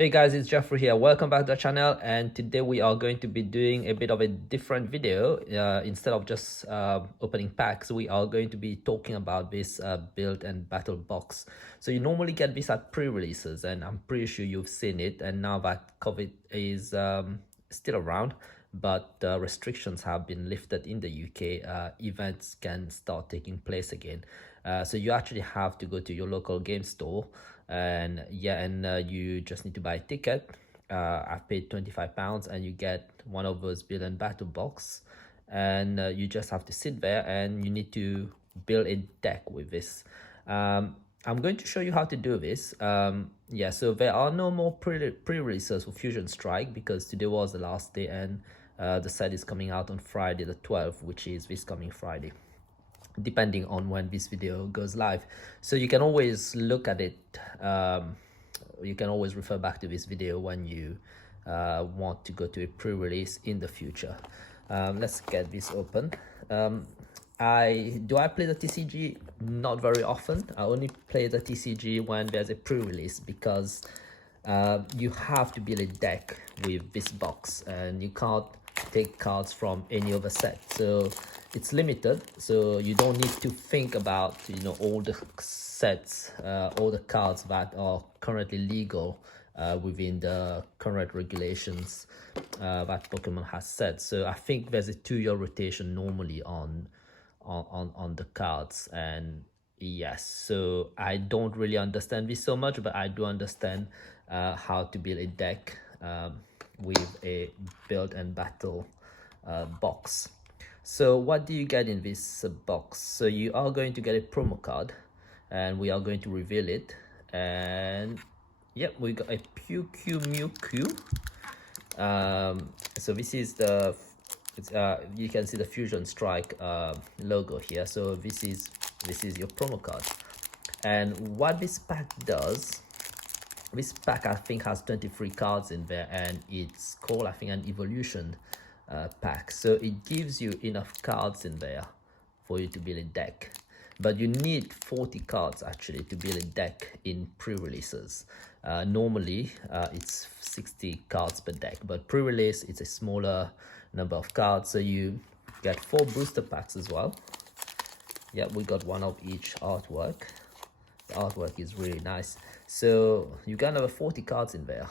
Hey guys, it's Jeffrey here. Welcome back to the channel, and today we are going to be doing a bit of a different video. Instead of just opening packs, we are going to be talking about this build and battle box. So you normally get this at pre-releases, and I'm pretty sure you've seen it. And now that COVID is still around, but restrictions have been lifted in the UK, events can start taking place again. So you actually have to go to your local game store, and you just need to buy a ticket. I've paid £25 and you get one of those build and battle box, and you just have to sit there and you need to build a deck with this. I'm going to show you how to do this. So there are no more pre-releases for Fusion Strike because today was the last day, and the set is coming out on Friday the 12th, which is this coming Friday, depending on when this video goes live. So you can always look at it, you can always refer back to this video when you want to go to a pre-release in the future. Let's get this open. I play the TCG? Not very often. I only play the TCG when there's a pre-release, because you have to build a deck with this box and you can't take cards from any other set, so it's limited. So you don't need to think about all the sets, all the cards that are currently legal within the current regulations that Pokemon has set. So I think there's a 2-year rotation normally on the cards, and yes, so I don't really understand this so much, but I do understand how to build a deck with a build and battle box. So what do you get in this box? So you are going to get a promo card, and we are going to reveal it. And yep, we got a Mewtwo. So this is the you can see the Fusion Strike logo here. So this is your promo card. And what this pack does, this pack I think has 23 cards in there, and it's called, I think, an evolution pack. So it gives you enough cards in there for you to build a deck, but you need 40 cards actually to build a deck in pre-releases. Normally it's 60 cards per deck, but pre-release it's a smaller number of cards. So you get 4 booster packs as well. Yeah, we got one of each artwork. The artwork is really nice. So you got another 40 cards in there,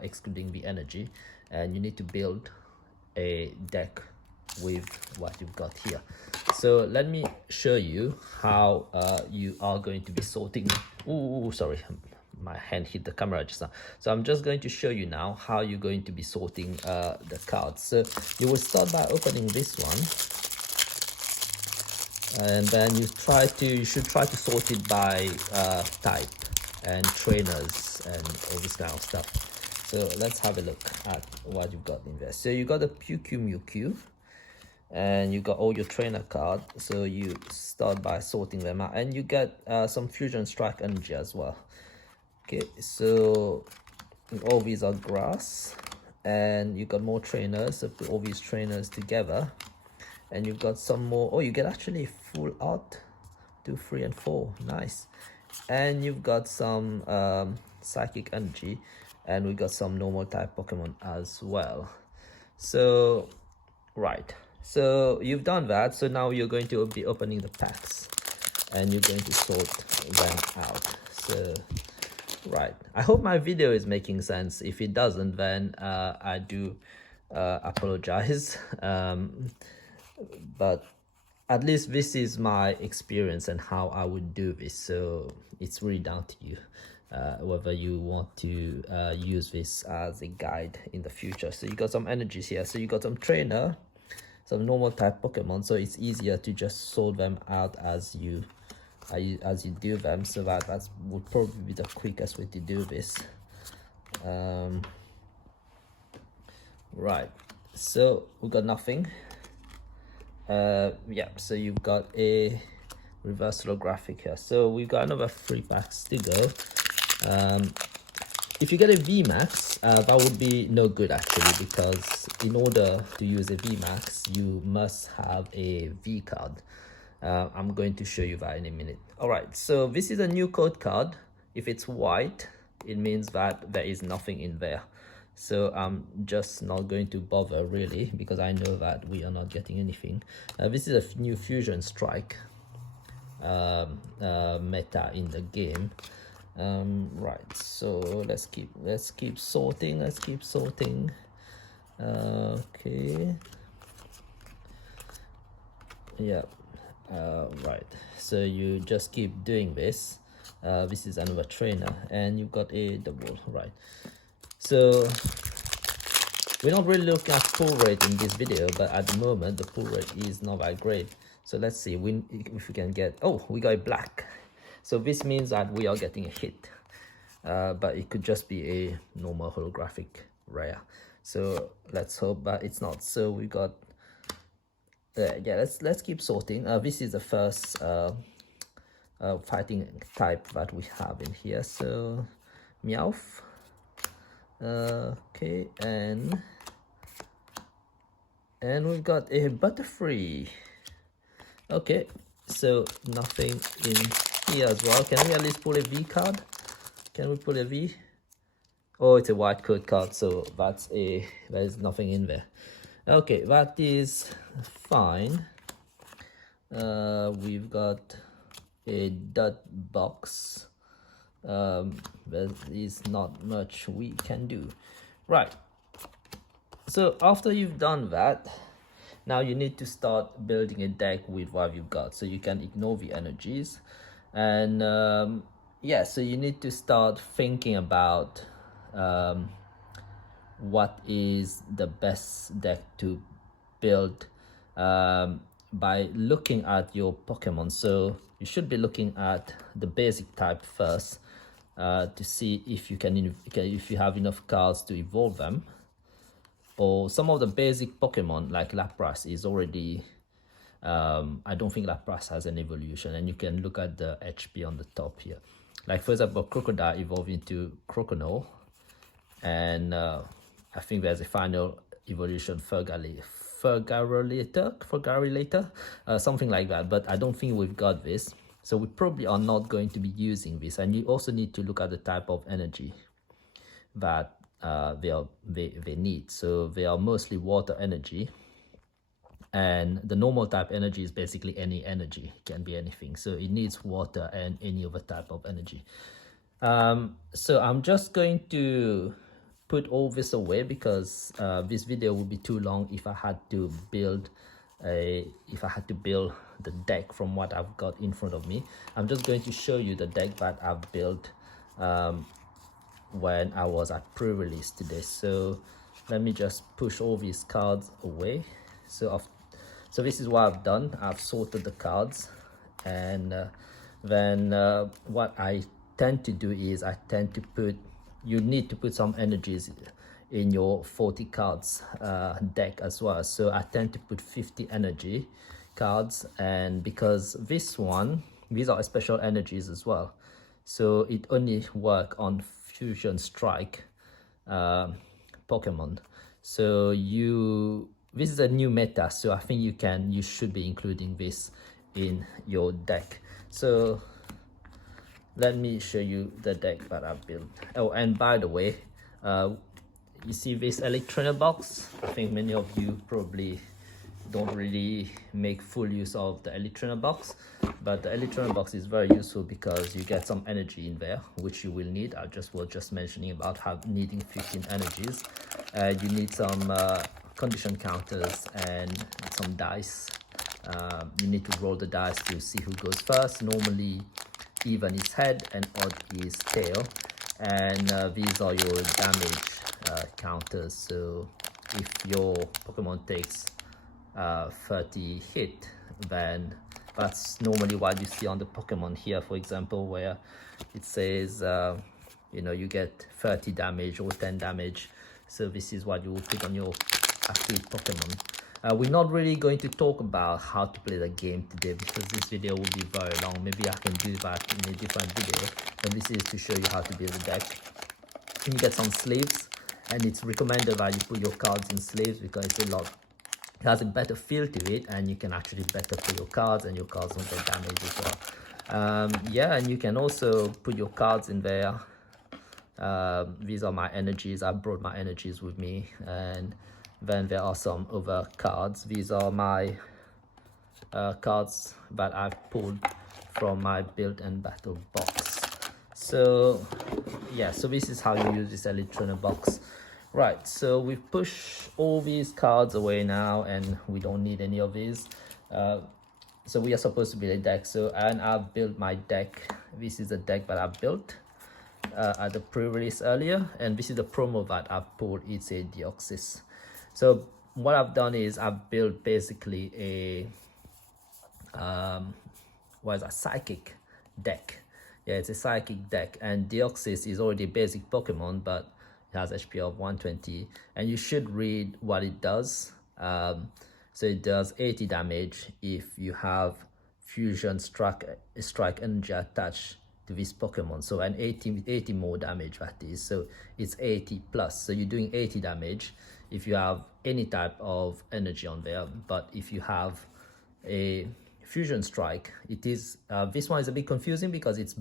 excluding the energy, and you need to build a deck with what you've got here. So let me show you how you are going to be sorting. Ooh, sorry, my hand hit the camera just now. So I'm just going to show you now how you're going to be sorting the cards. So you will start by opening this one, and then you should try to sort it by type and trainers and all this kind of stuff. So let's have a look at what you've got in there. So you got a Mewtwo, and you got all your trainer cards. So you start by sorting them out, and you get some Fusion Strike energy as well. Okay, so all these are grass, and you got more trainers. So put all these trainers together, and you've got some more. Oh, you get actually full art 2, 3, and 4. Nice. And you've got some psychic energy, and we got some normal type Pokemon as well. So right, so you've done that. So now you're going to be opening the packs, and you're going to sort them out. So right, I hope my video is making sense. If it doesn't, then I do apologize. But at least this is my experience and how I would do this. So it's really down to you whether you want to use this as a guide in the future. So you got some energies here. So you got some trainer, some normal type Pokemon. So it's easier to just sort them out as you do them. So that would probably be the quickest way to do this. Right. So we got nothing. Yeah, so you've got a reverse holographic here. So we've got another 3 packs to go. If you get a VMAX, that would be no good actually, because in order to use a VMAX you must have a V card. I'm going to show you that in a minute. All right, so this is a new code card. If it's white, it means that there is nothing in there. So I'm just not going to bother really, because I know that we are not getting anything. This is a new Fusion Strike meta in the game. Right, so let's keep sorting. Okay, yeah. Right, so you just keep doing this. This is another trainer, and you've got a double, right? So we're not really looking at pull rate in this video, but at the moment the pull rate is not that great. So let's see if we can get, oh, we got a black. So this means that we are getting a hit, but it could just be a normal holographic rare. So let's hope that it's not. So we got, yeah, let's keep sorting. This is the first fighting type that we have in here. So Meowth. Okay, and we've got a Butterfree. Okay, so nothing in here as well. Can we at least pull a V card? Can we pull a V? Oh, it's a white code card, so there's nothing in there. Okay, that is fine. We've got a dot box. There is not much we can do. Right, so after you've done that, now you need to start building a deck with what you've got, so you can ignore the energies. And yeah, so you need to start thinking about what is the best deck to build by looking at your Pokemon. So you should be looking at the basic type first, to see if you have enough cards to evolve them. Or some of the basic Pokemon like Lapras is already, I don't think Lapras has an evolution, and you can look at the HP on the top here. Like for example, Crocodile evolved into Croconaw, and I think there's a final evolution, Fergarilator, something like that, but I don't think we've got this. So we probably are not going to be using this, and you also need to look at the type of energy that they need. So they are mostly water energy, and the normal type energy is basically any energy, it can be anything, so it needs water and any other type of energy. So I'm just going to put all this away, because this video would be too long if I had to build the deck from what I've got in front of me. I'm just going to show you the deck that I've built when I was at pre-release today. So let me just push all these cards away. So this is what I've done. I've sorted the cards, and then what I tend to do is you need to put some energies in your 40 cards deck as well. So I tend to put 50 energy cards, and because these are special energies as well, so it only work on Fusion Strike Pokemon. So this is a new meta, so I think you should be including this in your deck. So let me show you the deck that I've built. Oh, and by the way, you see this Electrona box? I think many of you probably don't really make full use of the Electrona box, but the Electrona box is very useful because you get some energy in there, which you will need. I was just mentioning about needing 15 energies. You need some condition counters and some dice. You need to roll the dice to see who goes first. Normally even is head and odd is tail, and these are your damage counters. So if your Pokemon takes 30 hit, then that's normally what you see on the Pokemon here, for example, where it says you get 30 damage or 10 damage. So this is what you will put on your active Pokemon. We're not really going to talk about how to play the game today, because this video will be very long. Maybe I can do that in a different video, but this is to show you how to build a deck. And you get some sleeves, and it's recommended that you put your cards in sleeves because it has a better feel to it, and you can actually better put your cards, and your cards don't get damaged as well. Yeah, and you can also put your cards in there These are my energies. I brought my energies with me, and then there are some other cards. These are my cards that I've pulled from my build and battle box. So yeah, so this is how you use this electronic box. Right, so we've pushed all these cards away now, and we don't need any of these. So we are supposed to build a deck. So, and I've built my deck. This is the deck that I built at the pre-release earlier, and this is the promo that I've pulled. It's a Deoxys. So what I've done is I've built basically a what is a psychic deck. Yeah, it's a psychic deck, and Deoxys is already a basic Pokemon, but it has HP of 120, and you should read what it does. So it does 80 damage if you have fusion strike energy attached to this Pokemon. So an 80 more damage, that is. So it's 80 plus. So you're doing 80 damage if you have any type of energy on there. But if you have a fusion strike, it is this one is a bit confusing because it's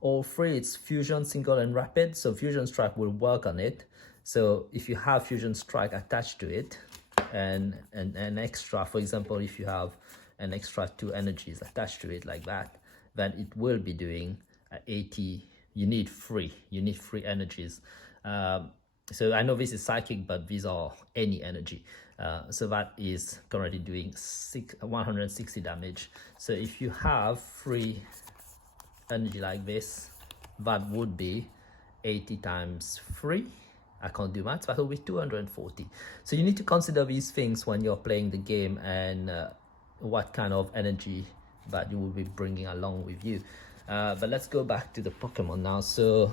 all three. It's fusion, single, and rapid. So fusion strike will work on it. So if you have fusion strike attached to it, and an extra, for example, if you have an extra 2 energies attached to it like that, then it will be doing 80. You need 3 energies. So I know this is psychic, but these are any energy. So that is currently doing 160 damage. So if you have 3 energy like this, that would be 80 times 3. I can't do maths, but that will be 240. So you need to consider these things when you're playing the game, and what kind of energy that you will be bringing along with you. But let's go back to the Pokemon now. So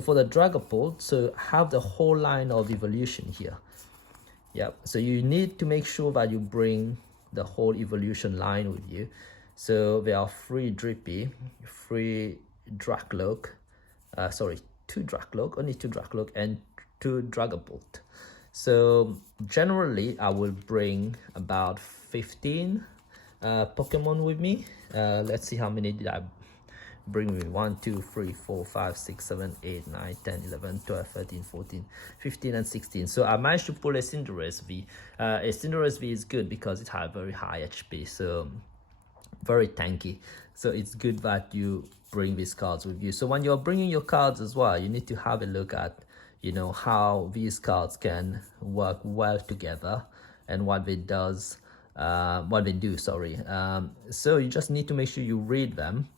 for the Dragapult, so have the whole line of evolution here. Yep. So you need to make sure that you bring the whole evolution line with you. So there are 3 Drippy, 3 Dracloak, 2 Dracloak, only 2 Dracloak, and 2 Dragapult. So generally I will bring about 15 Pokemon with me. Let's see how many did I bring with me. 1 2 3 4 5 6 7 8 9 10 11 12 13 14 15 and 16. So I managed to pull a Cinderace V. A Cinderace V is good because it has very high HP, so very tanky. So it's good that you bring these cards with you. So when you're bringing your cards as well, you need to have a look at, you know, how these cards can work well together and what they do. So you just need to make sure you read them,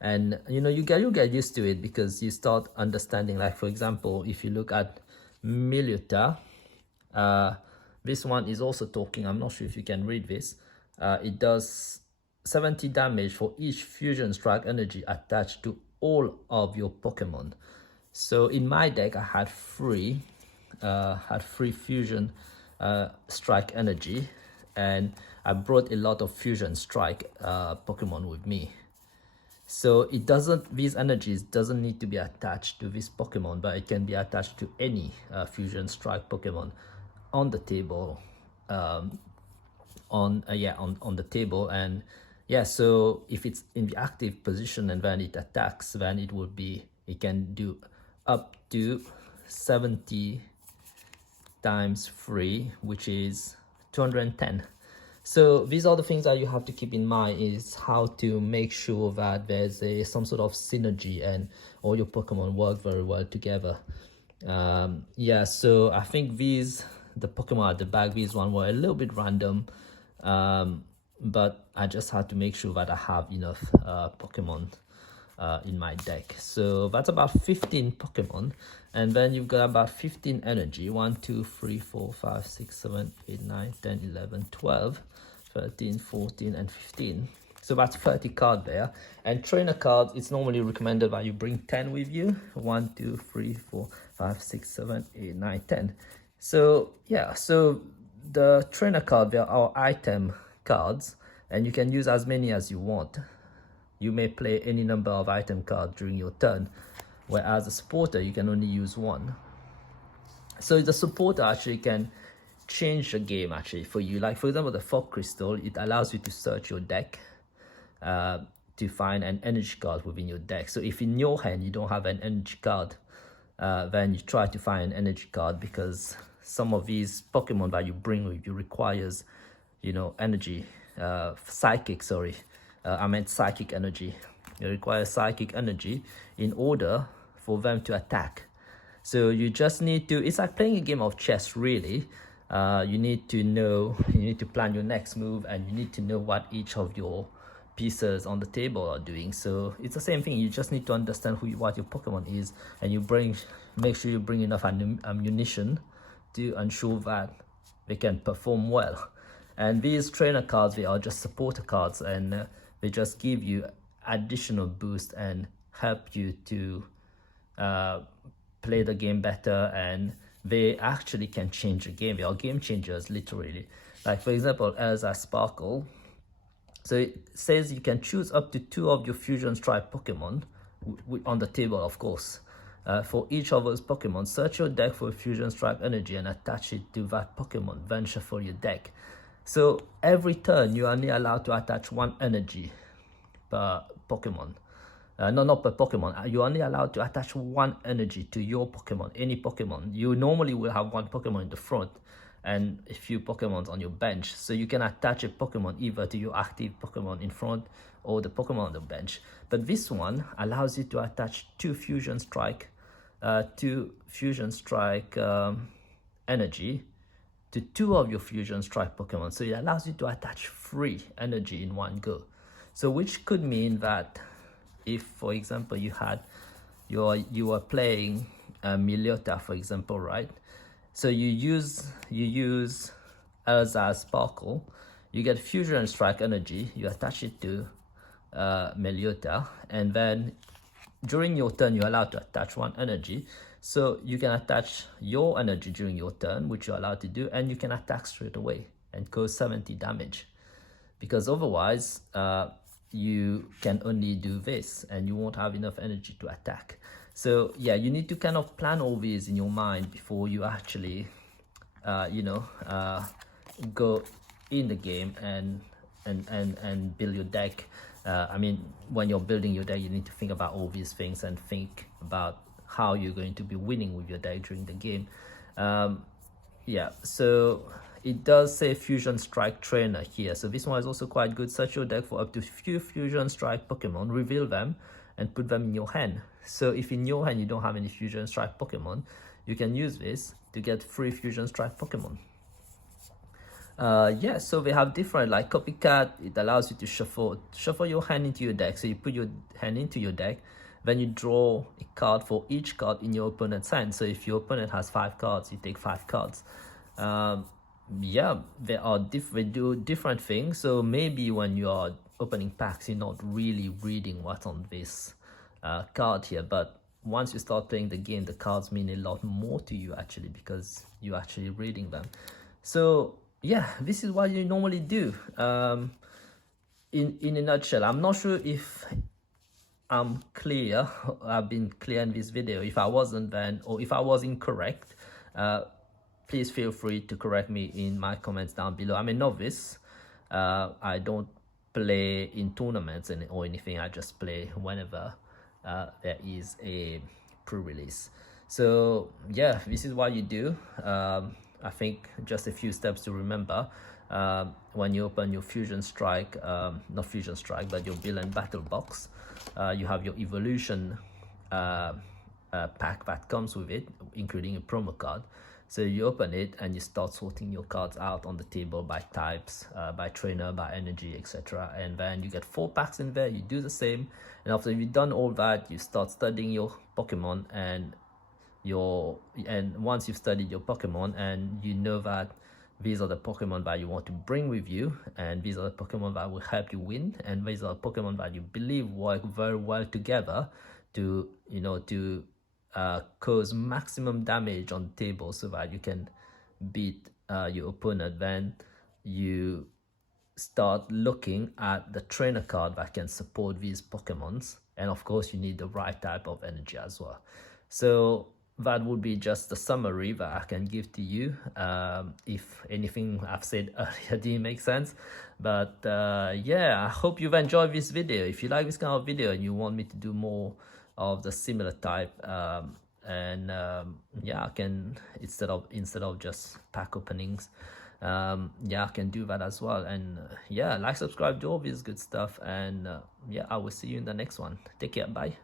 and you know, you get used to it because you start understanding. Like for example, if you look at Miliota, this one is also talking. I'm not sure if you can read this. It does 70 damage for each fusion strike energy attached to all of your Pokemon. So in my deck, I had 3 fusion strike energy, and I brought a lot of fusion strike Pokemon with me. So it doesn't, these energies doesn't need to be attached to this Pokemon, but it can be attached to any fusion strike Pokemon on the table, on the table. And yeah, so if it's in the active position and then it attacks, then it can do up to 70 times 3, which is 210. So these are the things that you have to keep in mind, is how to make sure that there's some sort of synergy and all your Pokemon work very well together. Yeah, so I think the Pokemon at the back, these one were a little bit random, but I just had to make sure that I have enough Pokemon in my deck. So that's about 15 Pokemon, and then you've got about 15 energy. 1 2 3 4 5 6 7 8 9 10 11 12 13 14 and 15. So that's 30 cards there. And trainer cards, it's normally recommended that you bring 10 with you. 1 2 3 4 5 6 7 8 9 10. So yeah, so the trainer card, there are item cards, and you can use as many as you want. You may play any number of item cards during your turn, whereas a supporter, you can only use 1. So the supporter actually can change the game actually for you. Like for example, the Fog Crystal, it allows you to search your deck to find an energy card within your deck. So if in your hand you don't have an energy card, then you try to find an energy card, because some of these Pokemon that you bring with you requires, you know, energy, psychic, sorry, I meant psychic energy. It requires psychic energy in order for them to attack. So you just need to, it's like playing a game of chess, really. You need to know, you need to plan your next move, and you need to know what each of your pieces on the table are doing. So it's the same thing. You just need to understand what your Pokemon is, and make sure you bring enough ammunition to ensure that they can perform well. And these trainer cards, they are just supporter cards, and they just give you additional boost and help you to play the game better, and they actually can change the game. They are game changers, literally. Like, for example, as a Sparkle, so it says you can choose up to 2 of your Fusion Strike Pokemon on the table, of course. For each of those Pokemon, search your deck for Fusion Strike energy and attach it to that Pokemon, then shuffle your deck. So every turn, you're only allowed to attach 1 energy per Pokemon. No, not per Pokemon. You're only allowed to attach 1 energy to your Pokemon, any Pokemon. You normally will have 1 Pokemon in the front and a few Pokemons on your bench. So you can attach a Pokemon either to your active Pokemon in front or the Pokemon on the bench. But this one allows you to attach 2 Fusion Strike, energy to 2 of your Fusion Strike Pokemon. So it allows you to attach 3 energy in one go. So which could mean that if, for example, you were playing Miliota, for example, right? So you use Elza's Sparkle, you get Fusion Strike energy, you attach it to Miliota, and then during your turn you're allowed to attach 1 energy. So you can attach your energy during your turn, which you're allowed to do, and you can attack straight away and cause 70 damage. Because otherwise, you can only do this and you won't have enough energy to attack. So yeah, you need to kind of plan all these in your mind before you actually go in the game and build your deck. I mean, when you're building your deck, you need to think about all these things and think about how you're going to be winning with your deck during the game. Yeah, so it does say Fusion Strike Trainer here. So this one is also quite good. Search your deck for up to few Fusion Strike Pokemon, reveal them, and put them in your hand. So if in your hand you don't have any Fusion Strike Pokemon, you can use this to get 3 Fusion Strike Pokemon. Yeah, so they have different, like Copycat, it allows you to shuffle your hand into your deck. So you put your hand into your deck, then you draw a card for each card in your opponent's hand. So if your opponent has 5 cards, you take 5 cards. Yeah, they do different things. So maybe when you are opening packs, you're not really reading what's on this card here, but once you start playing the game, the cards mean a lot more to you actually, because you're actually reading them. So yeah, this is what you normally do. In a nutshell, I'm not sure if I'm clear. I've been clear in this video. If I wasn't, then, or if I was incorrect, please feel free to correct me in my comments down below. I'm a novice. I don't play in tournaments or anything. I just play whenever there is a pre-release. So yeah, this is what you do. I think just a few steps to remember. When you open your Fusion Strike, not Fusion Strike, but your Bill and Battle box, you have your evolution pack that comes with it, including a promo card. So you open it and you start sorting your cards out on the table by types, by trainer, by energy, etc. And then you get 4 packs in there. You do the same, and after you've done all that, you start studying your Pokemon, and once you've studied your Pokemon and you know that these are the Pokemon that you want to bring with you, and these are the Pokemon that will help you win, and these are the Pokemon that you believe work very well together to cause maximum damage on the table so that you can beat your opponent, then you start looking at the trainer card that can support these Pokemons. And of course, you need the right type of energy as well. So that would be just a summary that I can give to you. If anything I've said earlier didn't make sense, but yeah, I hope you've enjoyed this video. If you like this kind of video and you want me to do more of the similar type, and yeah, I can, instead of just pack openings, yeah, I can do that as well. And yeah, like, subscribe, do all this good stuff. And yeah, I will see you in the next one. Take care, bye.